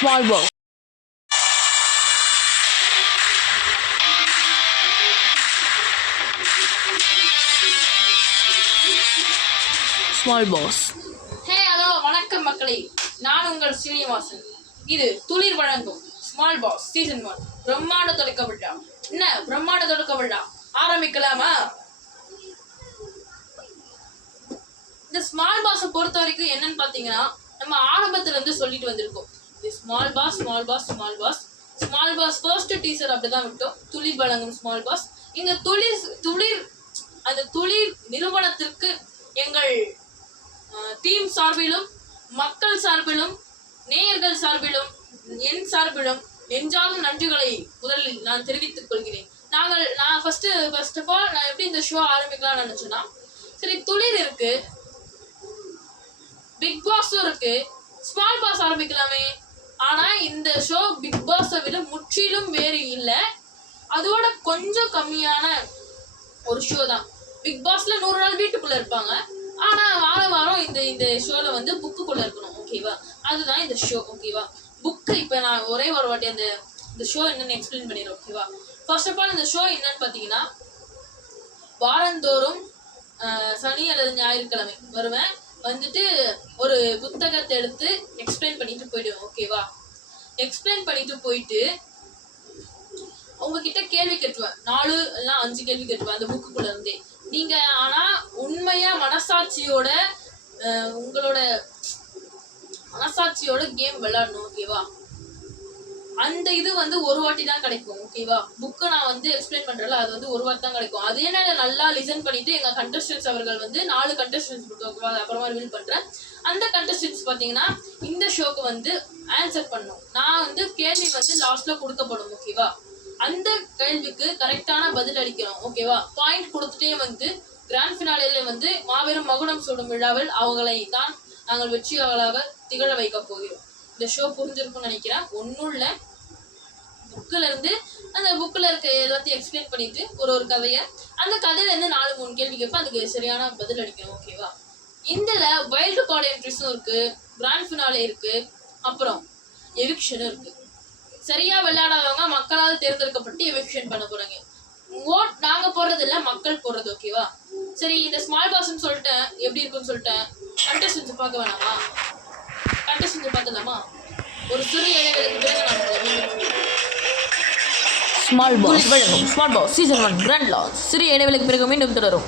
Small boss. Small boss. Hello வணக்கம் மக்களே, நான் உங்கள் ஸ்ரீனிவாசன். இது துளிர் வழங்கும் ஸ்மால் பாஸ் சீசன் 1 பிரம்மாண்ட தொடக்க விழா. என்ன பிரம்மாண்ட தொடக்க விழா ஆரம்பிக்கலாமா? இந்த ஸ்மால் பாஸை பொறுத்த வரைக்கும் என்னன்னு பார்த்தீங்கன்னா, நம்ம ஆரம்பத்துல இருந்து சொல்லிட்டு வந்திருக்கோம். இது small pass small pass small pass small pass first teaser அப்படிதான் விட்டோம். துளிர் வழங்கும் ஸ்மால் பாஸ். இங்க அந்த துளிர் நிறுவனத்திற்கு எங்கள் டீம் சார்பிலும் மக்கள் சார்பிலும் நேயர்கள் சார்பிலும் என் சார்பிலும் நெஞ்சாலும் நன்றிகளை முதலில் நான் தெரிவித்துக் கொள்கிறேன். நான் ஃபர்ஸ்ட் ஆஃப் ஆல் நான் எப்படி இந்த ஷோ ஆரம்பிக்கலாம்னு நினைச்சேன்னா, சரி துளிர் இருக்கு, பிக் பாஸும் இருக்கு, ஸ்மால் பாஸ் ஆரம்பிக்கலாமே. ஆனா இந்த ஷோ பிக் பாஸை விட முற்றிலும் வேறு இல்லை, அதோட கொஞ்சம் கம்மியான ஒரு ஷோ தான். பிக் பாஸ்ல 100 நாள் வீட்டுக்குள்ள இருப்பாங்க, ஆனா வாரம் இந்த ஷோல வந்து புக்குக்குள்ள இருக்கணும். ஓகேவா? அதுதான் இந்த ஷோ. ஓகேவா? புக்கு இப்ப நான் ஒரே ஒரு வாட்டி இந்த ஷோ என்னன்னு எக்ஸ்பிளைன் பண்ணிடுறேன். ஓகேவா? ஃபர்ஸ்ட் ஆஃப் ஆல் இந்த ஷோ என்னன்னு பாத்தீங்கன்னா, வாரந்தோறும் சனி அல்லது ஞாயிற்றுக்கிழமை வருவேன், வந்துட்டு ஒரு புத்தகத்தை எடுத்து எக்ஸ்பிளைன் பண்ணிட்டு போயிடுவேன். ஓகேவா? எக்ஸ்பிளைன் பண்ணிட்டு போயிட்டு உங்ககிட்ட கேள்வி கேட்டுவேன். 4 இல்ல 5 கேள்வி கேட்டுவேன் அந்த புக்குக்குள்ள இருந்தே. நீங்க ஆனா உண்மையா உங்களோட மனசாட்சியோட கேம் விளையாடணும். ஓகேவா? அந்த இது வந்து ஒரு வாட்டி தான் கிடைக்கும். ஓகேவா? புக்கை நான் வந்து எக்ஸ்பிளைன் பண்றேன்ல, அது வந்து ஒரு வாட்டி தான் கிடைக்கும். அதே நான் நல்லா லிசன் பண்ணிட்டு எங்க கண்டஸ்டன்ஸ் அவர்கள் வந்து 4 கண்டஸ்டன்ஸ் ஓகேவா, அப்புறமா ரிவீல் பண்றேன். அந்த கண்டஸ்டன்ஸ் பாத்தீங்கன்னா இந்த ஷோக்கு வந்து ஆன்சர் பண்ணும். நான் வந்து கேள்வி வந்து லாஸ்ட்ல கொடுக்கப்படும். ஓகேவா? அந்த கேள்விக்கு கரெக்டான பதில் அளிக்கணும். ஓகேவா? பாயிண்ட் கொடுத்துட்டே வந்து கிராண்ட் ஃபினாலேல வந்து மாபெரும் மகுடம் சூடும் விழாவில் அவங்களை தான் நாங்கள் வெற்றியாளராக திகழ வைக்க போகிறோம். இந்த ஷோ புரிஞ்சிருக்கும்னு நினைக்கிறேன். ஒன்றும் இல்லை, புக்கில் இருந்து அந்த புக்கில் இருக்க எல்லாத்தையும் எக்ஸ்பிளைன் பண்ணிட்டு ஒரு கதையை, அந்த கதையில இருந்து 4-3 கேள்வி கேட்பேன், அதுக்கு சரியான பதில் அளிக்கணும். ஓகேவா? இதில் வைல்டு கார்டு என்ட்ரிஸும் இருக்கு, கிராண்ட் ஃபினாலே இருக்கு, அப்புறம் எவிக்ஷனும் இருக்கு. சரியா விளையாடாதவங்க மக்களால் தேர்ந்தெடுக்கப்பட்டு எவிக்ஷன் பண்ண போறாங்க. ஓட் நாங்க போடுறது இல்ல, மக்கள் போடுறது. ஓகேவா? சரி, இந்த ஸ்மால் பாஸ்ன்னு சொல்லிட்டேன், எப்படி இருக்குன்னு சொல்லிட்டேன். கண்டஸ்டன்ஸ் பார்க்க வேணாமா? கண்டஸ்டன்ஸ் பார்க்கலாமா? ஒரு சிறிய இடைவெளிக்கு பிறகு நான் small boss season 1 grand launch. சிறிய இடைவெளிக்கு பிறகு மீண்டும் தொடரும்.